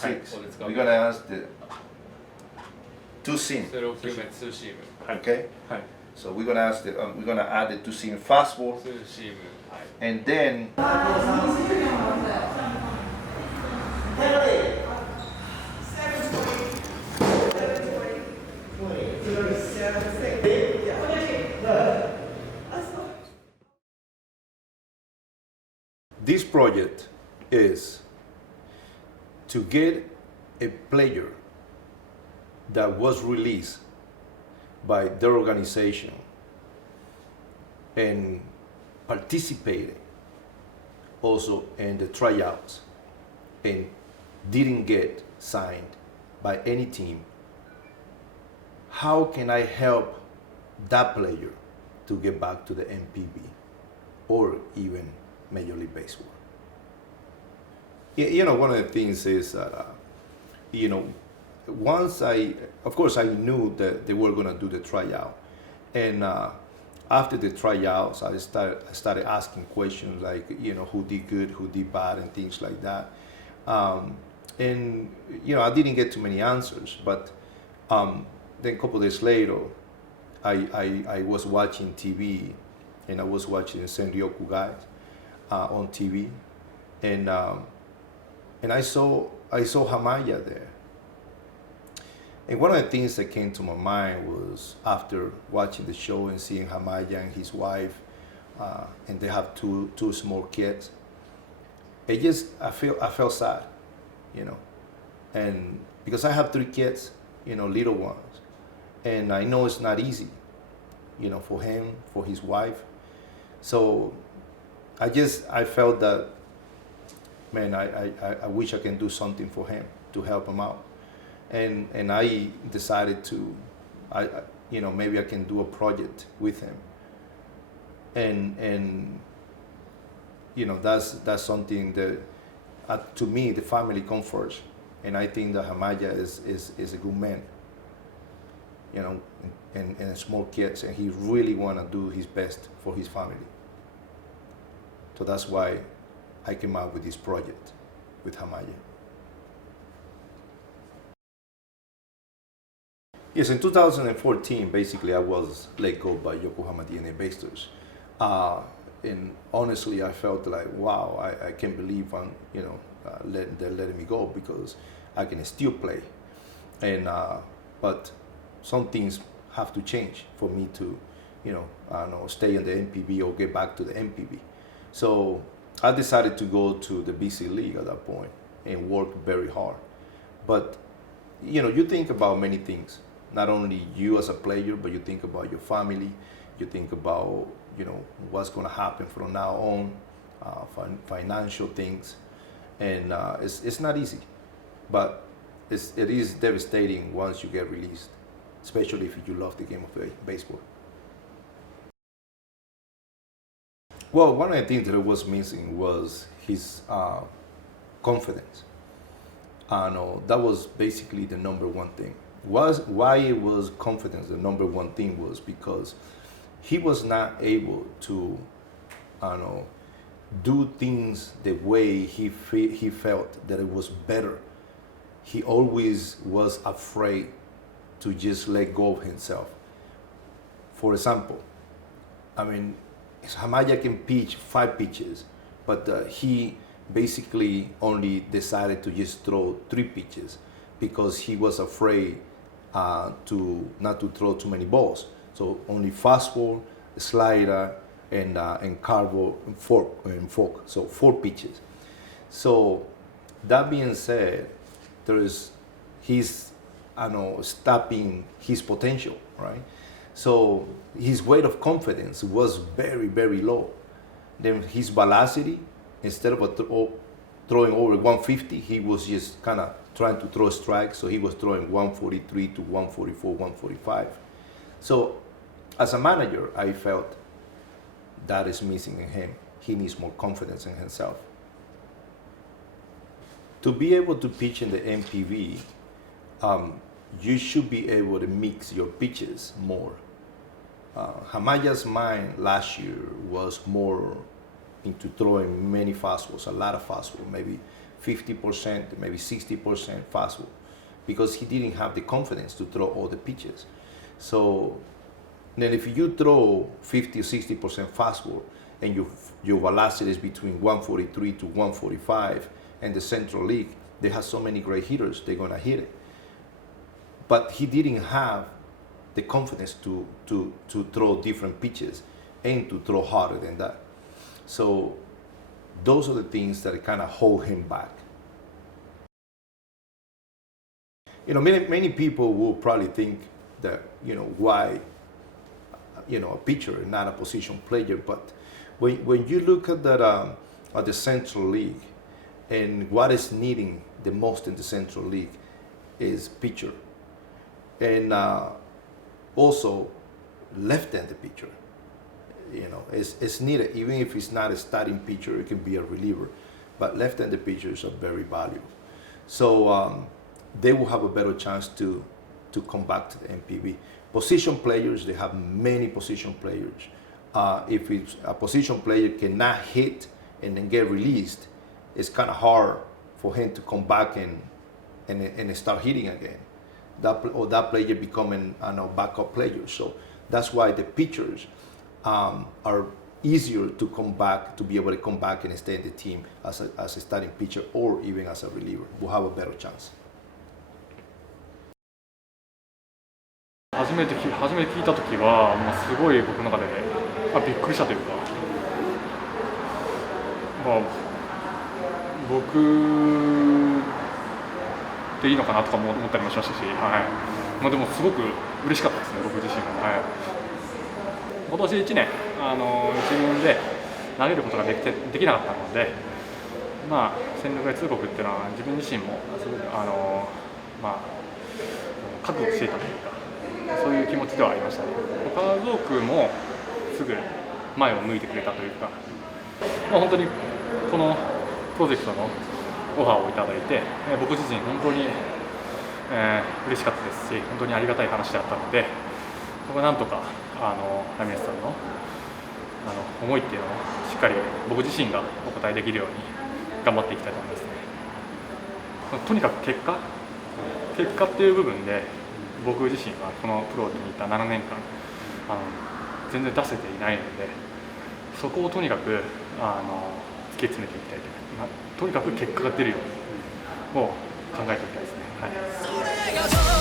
6. そうですか。 We're gonna ask the two seam. 6球目ツーシーム。Okay. はい。 So we're gonna ask we're gonna add the two seam fastball, ツーシーム。はい。 and then this project is to get a player that was released by their organization and participated also in the tryouts and didn't get signed by any team. How can I help that player to get back to the NPB or even Major League Baseball? You know, one of the things is that, you know, once of course I knew that they were gonna do the tryout, and after the tryouts, I started asking questions like, you know, who did good, who did bad, and things like that. And you know, I didn't get too many answers, but then a couple of days later, I was watching TV, and I was watching the Senryoku guys on TV, and I saw Hamaya there. And one of the things that came to my mind was after watching the show and seeing Hamaya and his wife, and they have two small kids. I felt sad, you know, and because I have 3 kids, you know, little ones, and I know it's not easy, you know, for him, for his wife. So I felt that, man, I wish I can do something for him to help him out. And I decided to, you know, maybe I can do a project with him. And you know, that's something that, to me, the family comes first. And I think that Hamaya is a good man, you know, and small kids, and he really want to do his best for his family. So that's why I came out with this project with Hamaya. Yes, in 2014, basically, I was let go by Yokohama DeNA Bears. And honestly, I felt like, wow, I can't believe they're letting me go because I can still play. And but some things have to change for me to, you know, stay in the NPB or get back to the NPB. So I decided to go to the BC League at that point and work very hard. But you know, you think about many things. Not only you as a player, but you think about your family. You think about, you know, what's going to happen from now on, financial things, and it's not easy, but it is devastating once you get released, especially if you love the game of baseball. Well, one of the things that I was missing was his confidence. That was basically the number one thing. Why it was confidence the number one thing was because he was not able to, do things the way he felt that it was better. He always was afraid to just let go of himself. For example, I mean, Hamaya can pitch 5 pitches, but he basically only decided to just throw 3 pitches because he was afraid not to throw too many balls. So only fastball, slider, and curveball and fork. So 4 pitches. So that being said, he's stopping his potential, right? So his weight of confidence was very, very low. Then his velocity, instead of throwing over 150, he was just kind of trying to throw strikes. So he was throwing 143 to 144, 145. So as a manager, I felt that is missing in him. He needs more confidence in himself. To be able to pitch in the NPB, you should be able to mix your pitches more. Hamaya's mind last year was more into throwing many fastballs, a lot of fastball, maybe 50%, maybe 60% fastball, because he didn't have the confidence to throw all the pitches. So then if you throw 50 or 60% fastball and your velocity is between 143 to 145, and the Central League, they have so many great hitters, they're gonna hit it. But he didn't have the confidence to throw different pitches and to throw harder than that. So those are the things that kind of hold him back. You know, many people will probably think that, you know, why, you know, a pitcher and not a position player, but when you look at that at the Central League, and what is needing the most in the Central League is pitcher, and also left-handed pitcher. You know, it's needed, even if it's not a starting pitcher, it can be a reliever, but left-handed pitchers are very valuable. So they will have a better chance to come back to the NPB. Position players, they have many position players. If it's a position player cannot hit and then get released, it's kind of hard for him to come back and start hitting again. That player becoming a backup player. So that's why the pitchers are easier to come back, to be able to come back and stay in the team as a starting pitcher or even as a reliever. Will have a better chance. 初めて聞いたときは、もうすごい僕の中でびっくりしたというか、僕でいいのかなとかも思ったりもしましたし、でもすごく嬉しかったですね、僕自身も。今年1年、1軍で投げることができなかったので、戦力外通告っていうのは自分自身もすごく覚悟していたというか、そういう気持ちではありましたね。家族もすぐ前を向いてくれたというか、本当にこのプロジェクトのオファーをいただいて、僕自身本当に、嬉しかったですし、本当にありがたい話だったので、ここなんとかラミレスさんの思いっていうのをしっかり僕自身がお答えできるように頑張っていきたいと思いますね。とにかく結果っていう部分で僕自身はこのプロにいた7年間全然出せていないので、そこをとにかく突き詰めていきたいというか、とにかく結果が出るようにを考えていきたいですね。